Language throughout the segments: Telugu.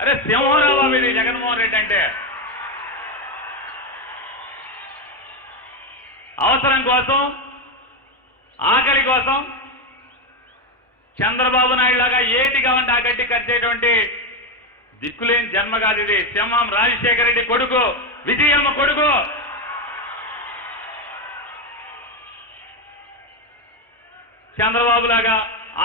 అరే సింహరావు బాబు ఇది జగన్మోహన్ రెడ్డి అంటే. అవసరం కోసం, ఆకలి కోసం చంద్రబాబు నాయుడు లాగా ఏటి కావాలంటే ఆ గడ్డి కట్టేటువంటి దిక్కులేని జన్మ కాదు ఇది. సింహం రాజశేఖర రెడ్డి కొడుకు, విజయమ్మ కొడుకు. చంద్రబాబు లాగా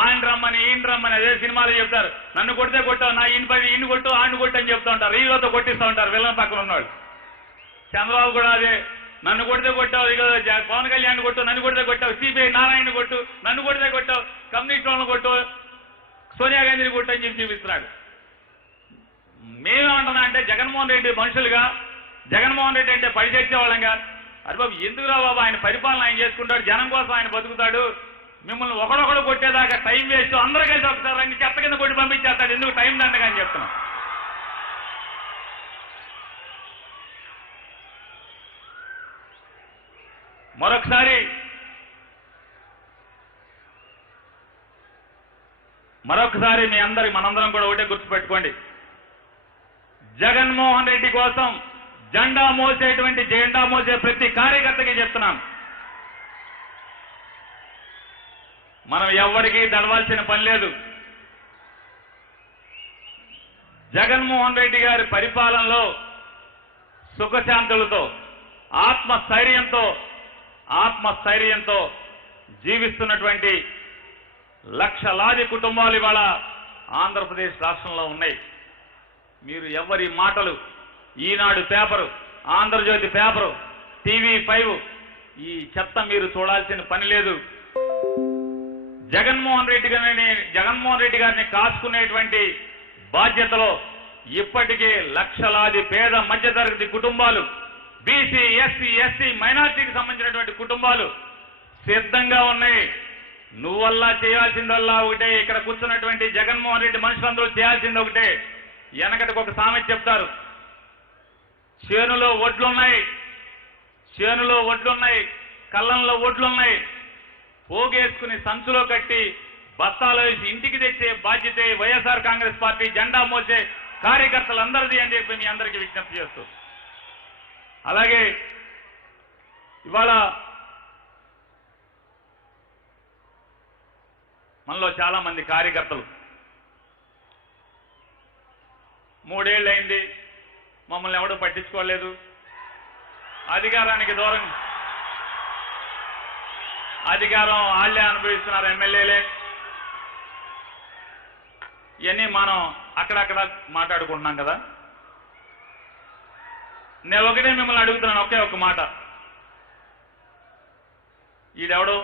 ఆయన రమ్మని ఈయన రమ్మని అదే సినిమాలు చెప్తారు. నన్ను కొడితే కొట్టావు, నా ఈయన పది ఈయన కొట్టు ఆడిని కొట్టు అని చెప్తూ ఉంటారు. ఈలోతో కొట్టిస్తూ ఉంటారు విలన్ పక్కన ఉన్నవాళ్ళు. చంద్రబాబు కూడా అదే, నన్ను కొడితే కొట్టావు, ఇక పవన్ కళ్యాణ్ కొట్టు, నన్ను కొడితే కొట్టావు, సిపిఐ నారాయణ కొట్టు, నన్ను కొడితే కొట్టావు, కమ్యూనిస్ట్ వాళ్ళని కొట్టు, సోనియా గాంధీని కొట్టు అని చెప్పి చూపిస్తున్నాడు. మేమేమంటున్నా అంటే జగన్మోహన్ రెడ్డి మనుషులుగా, జగన్మోహన్ రెడ్డి అంటే పడిచేసేవాళ్ళంగా, అరే బాబు ఎందుకురా బాబు, ఆయన పరిపాలన ఆయన చేసుకుంటాడు, జనం కోసం ఆయన బతుకుతాడు, మిమ్మల్ని ఒకడొకడు కొట్టేదాకా టైం వేస్ట్, అందరూ కలిసి ఒకసారి అన్ని చెత్త కింద కొట్టి పంపించేస్తాడు, ఎందుకు టైం దండగా అని చెప్తున్నాం. మరొకసారి మీ మనందరం కూడా ఒకటే గుర్తుపెట్టుకోండి, జగన్మోహన్ రెడ్డి కోసం జెండా మోసే ప్రతి కార్యకర్తకి చెప్తున్నాం, మనం ఎవరికీ దడవాల్సిన పని లేదు. జగన్మోహన్ రెడ్డి గారి పరిపాలనలో సుఖశాంతులతో, ఆత్మస్థైర్యంతో జీవిస్తున్నటువంటి లక్షలాది కుటుంబాలు ఇవాళ ఆంధ్రప్రదేశ్ రాష్ట్రంలో ఉన్నాయి. మీరు ఎవరి మాటలు, ఈనాడు పేపరు, ఆంధ్రజ్యోతి పేపరు, TV5 ఈ చెత్త మీరు చూడాల్సిన పని లేదు. జగన్మోహన్ రెడ్డి గారిని కాచుకునేటువంటి బాధ్యతలో ఇప్పటికే లక్షలాది పేద మధ్యతరగతి కుటుంబాలు, బీసీ, ఎస్సీ, మైనార్టీకి సంబంధించినటువంటి కుటుంబాలు సిద్ధంగా ఉన్నాయి. నువ్వల్లా చేయాల్సిందల్లా ఒకటే, ఇక్కడ కూర్చున్నటువంటి జగన్మోహన్ రెడ్డి మనుషులందరూ చేయాల్సింది ఒకటే. వెనకటికి ఒక సామెత చెప్తారు, చేనులో ఒడ్లున్నాయి, కళ్ళంలో ఒడ్లున్నాయి, పోగేసుకుని సంచులో కట్టి బస్తాలో వేసి ఇంటికి తెచ్చే బాధ్యత వైఎస్ఆర్ కాంగ్రెస్ పార్టీ జెండా మోసే కార్యకర్తలందరిది అని చెప్పి మీ అందరికీ విజ్ఞప్తి చేస్తూ, అలాగే ఇవాళ మనలో చాలా మంది కార్యకర్తలు 3 ఏళ్ళైంది మమ్మల్ని ఎవడూ పట్టించుకోలేదు, అధికారానికి దూరం, అధికారం వాళ్ళే అనుభవిస్తున్నారు, ఎమ్మెల్యేలే, ఇవన్నీ మనం అక్కడక్కడ మాట్లాడుకుంటున్నాం కదా. నేను ఒకటే మిమ్మల్ని అడుగుతున్నాను, ఒకే ఒక మాట, ఈడెవడు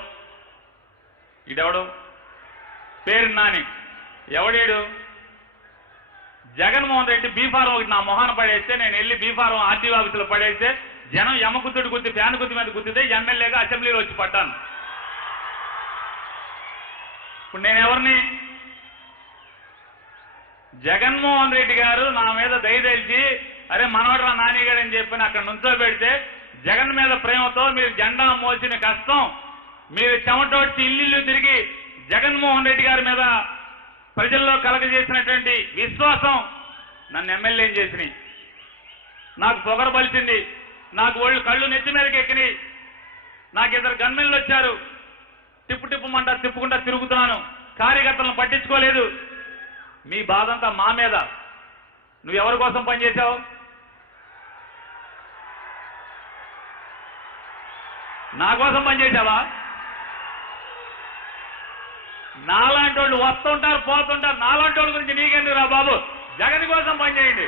పేరు నాని, ఎవడేడు? జగన్మోహన్ రెడ్డి బీఫారం ఒకటి నా మొహాన పడేస్తే, నేను వెళ్ళి బీఫారం ఆర్టీఓ ఆఫీసులో పడేస్తే, జనం ఎమ్మకుత్తుడు గుద్ది ఫ్యాన్ గుద్ది మీద గుద్దితే ఎమ్మెల్యేగా అసెంబ్లీలో వచ్చి పడ్డాను. ఇప్పుడు నేను ఎవరిని? జగన్మోహన్ రెడ్డి గారు నా మీద దయదలిచి అరే మనవడ్రా నానిగారు అని చెప్పి అక్కడ నుంచోబెడితే, జగన్ మీద ప్రేమతో మీరు జెండా మోసిన కష్టం, మీరు చెమటోడ్చి ఇల్లు తిరిగి జగన్మోహన్ రెడ్డి గారి మీద ప్రజల్లో కలగజేసినటువంటి విశ్వాసం నన్ను ఎమ్మెల్యేని చేసినాయి. నాకు పొగరు పలిచింది, నాకు కళ్ళు నెత్తి మీదకి ఎక్కినాయి, నాకు 2 గన్మెన్లు వచ్చారు, తిప్పుమంటా తిప్పుకుంటా తిరుగుతున్నాను, కార్యకర్తలను పట్టించుకోలేదు. మీ బాధ అంతా మా మీద. నువ్వు ఎవరి కోసం పనిచేశావు? నా కోసం పనిచేశావా? నాలాంటి వాళ్ళు వస్తుంటారు పోతుంటారు, నాలాంటి వాళ్ళ గురించి నీకెందుకు రా బాబు, జగన్ కోసం పనిచేయండి.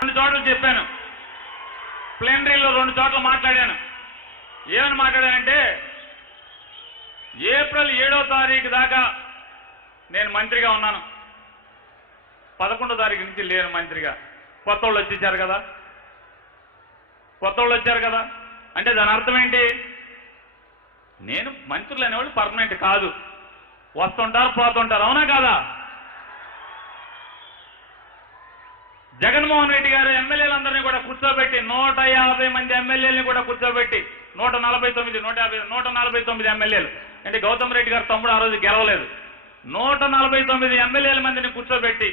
రెండు చోట్ల చెప్పాను, ప్లేనరీలో 2 చోట్ల మాట్లాడాను. ఏమని మాట్లాడానంటే, ఏప్రిల్ 7వ తారీఖు దాకా నేను మంత్రిగా ఉన్నాను, 11వ తారీఖు నుంచి లేను మంత్రిగా. కొత్త వాళ్ళు వచ్చేసారు కదా, అంటే దాని అర్థం ఏంటి? నేను మంత్రులు అనేవాళ్ళు పర్మనెంట్ కాదు, వస్తుంటారు పోతుంటారు, అవునా కాదా? జగన్మోహన్ రెడ్డి గారు ఎమ్మెల్యేలందరినీ కూడా కూర్చోబెట్టి 150 మంది ఎమ్మెల్యేలని కూడా కూర్చోబెట్టి 149 ఎమ్మెల్యేలు అంటే గౌతమ్ రెడ్డి గారు తమ్ముడు ఆ రోజు గెలవలేదు. 149 ఎమ్మెల్యేల మందిని కూర్చోబెట్టి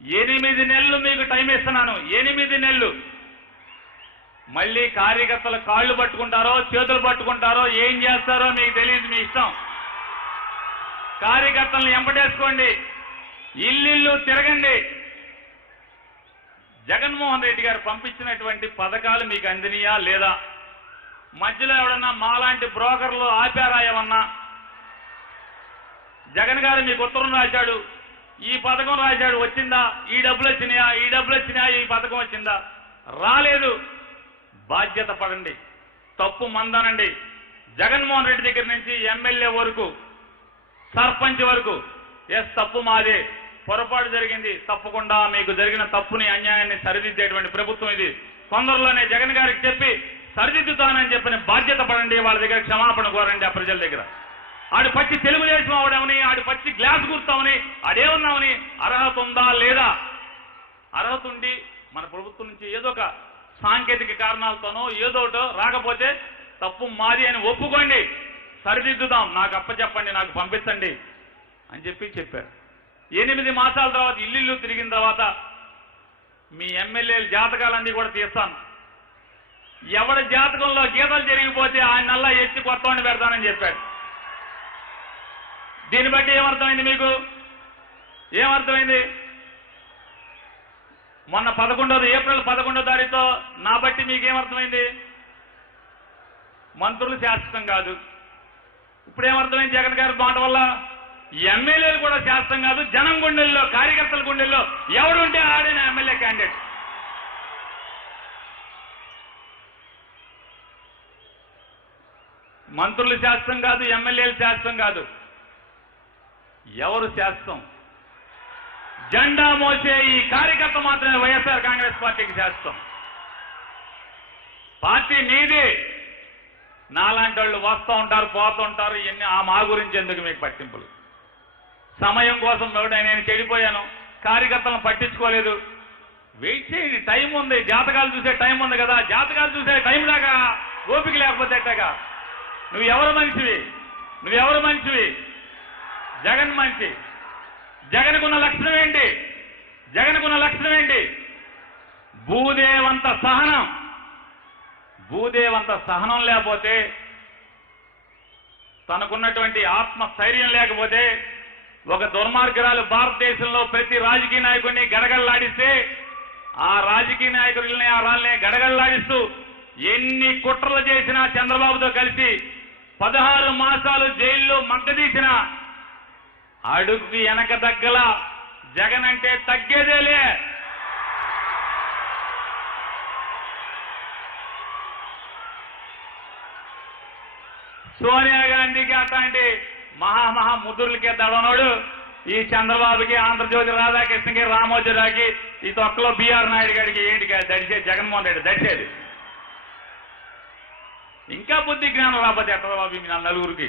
8 నెలలు మీకు టైం ఇస్తున్నాను. 8 నెలలు. మళ్ళీ కార్యకర్తలు కాళ్ళు పట్టుకుంటారో చేతులు పట్టుకుంటారో ఏం చేస్తారో మీకు తెలియదు, మీ ఇష్టం. కార్యకర్తలను ఎంపటేసుకోండి, ఇల్లు తిరగండి. జగన్మోహన్ రెడ్డి గారు పంపించినటువంటి పథకాలు మీకు అందినయా లేదా? మధ్యలో ఎవడన్నా మాలాంటి బ్రోకర్లు ఆపారా ఏమన్నా? జగన్ గారు మీకు ఉత్తరం రాశాడు, ఈ పథకం రాశాడు, వచ్చిందా? ఈ డబ్బులు వచ్చినాయా? ఈ పథకం వచ్చిందా? రాలేదు. బాధ్యత పడండి, తప్పు మందనండి. జగన్మోహన్ రెడ్డి దగ్గర నుంచి ఎమ్మెల్యే వరకు, సర్పంచ్ వరకు, ఎస్ తప్పు మాదే, పొరపాటు జరిగింది, తప్పకుండా మీకు జరిగిన తప్పుని అన్యాయాన్ని సరిదిద్దేటువంటి ప్రభుత్వం ఇది, తొందరలోనే జగన్ గారికి చెప్పి సరిదిద్దుతానని చెప్పిన బాధ్యత పడండి. వాళ్ళ దగ్గర క్షమాపణ కోరండి. ఆ ప్రజల దగ్గర ఆడు పచ్చి తెలుగుదేశం అవడమని, ఆడు పచ్చి గ్లాస్ గుర్తామని, ఆడేమన్నామని అర్హత ఉందా లేదా? అర్హత ఉండి మన ప్రభుత్వం నుంచి ఏదో ఒక సాంకేతిక కారణాలతోనో ఏదోటో రాకపోతే తప్పు మాది అని ఒప్పుకోండి, సరిదిద్దుదాం, నాకు అప్పచెప్పండి, నాకు పంపించండి అని చెప్పారు. 8 మాసాల తర్వాత ఇల్లు తిరిగిన తర్వాత మీ ఎమ్మెల్యేల జాతకాలన్నీ కూడా తీస్తాను. ఎవరి జాతకంలో గీతలు జరిగిపోతే ఆయన నల్లా ఎత్తి కొత్తవాడిని పెడతానని చెప్పాడు. దీన్ని బట్టి ఏమర్థమైంది మీకు? ఏమర్థమైంది? మొన్న ఏప్రిల్ 11వ తారీఖుతో నా బట్టి మీకేమర్థమైంది? మంత్రులు శాశ్వతం కాదు. ఇప్పుడేమర్థమైంది జగన్ గారి మాట వల్ల? ఎమ్మెల్యేలు కూడా శాశ్వతం కాదు. జనం గుండెల్లో, కార్యకర్తల గుండెల్లో ఎవడుంటే ఆడే నా ఎమ్మెల్యే క్యాండిడేట్. మంత్రులు శాశ్వతం కాదు, ఎమ్మెల్యేలు శాశ్వతం కాదు. ఎవరు శాశ్వతం? జెండా మోసే ఈ కార్యకర్త మాత్రమే వైఎస్ఆర్ కాంగ్రెస్ పార్టీకి శాశ్వతం. పార్టీ నీది. నాలాంటి వాళ్ళు వస్తూ ఉంటారు, పోతూ ఉంటారు. ఇవన్నీ మా గురించి ఎందుకు మీకు పట్టింపులు? సమయం కోసం నేను చెడిపోయాను, కార్యకర్తలను పట్టించుకోలేదు. వెయిట్ చేయండి, టైం ఉంది. జాతకాలు చూసే టైం ఉంది కదా, జాతకాలు చూసే టైం దాకా ఓపిక లేకపోతే ఎట్టగా? నువ్వెవరు మనిషివి? జగన్ మనిషి. జగన్కున్న లక్షణం ఏంటి? భూదేవంత సహనం లేకపోతే, తనకున్నటువంటి ఆత్మస్థైర్యం లేకపోతే, ఒక దుర్మార్గురాలు భారతదేశంలో ప్రతి రాజకీయ నాయకుడిని గడగడలాడిస్తే, ఆ రాజకీయ నాయకుల్ని ఆ రాళ్ళని గడగడలాడిస్తూ ఎన్ని కుట్రలు చేసినా చంద్రబాబుతో కలిసి 16 మాసాలు జైల్లో మగ్గదీసిన అడుగుకి వెనక దగ్గల జగన్ అంటే తగ్గేదేలే. సోనియా గాంధీకి అట్లాంటి మహా ముద్దులకే దడనోడు ఈ చంద్రబాబుకి, ఆంధ్రజ్యోతి రాధాకృష్ణకి, రామోజీరావుకి, ఈ తొక్కలో బిఆర్ నాయుడు గారికి ఏంటి దడిచేది? జగన్మోహన్ రెడ్డి దడిచేది. ఇంకా బుద్ధి జ్ఞానం రాకపోతే ఎట్లా బాబు మీ నలుగురికి?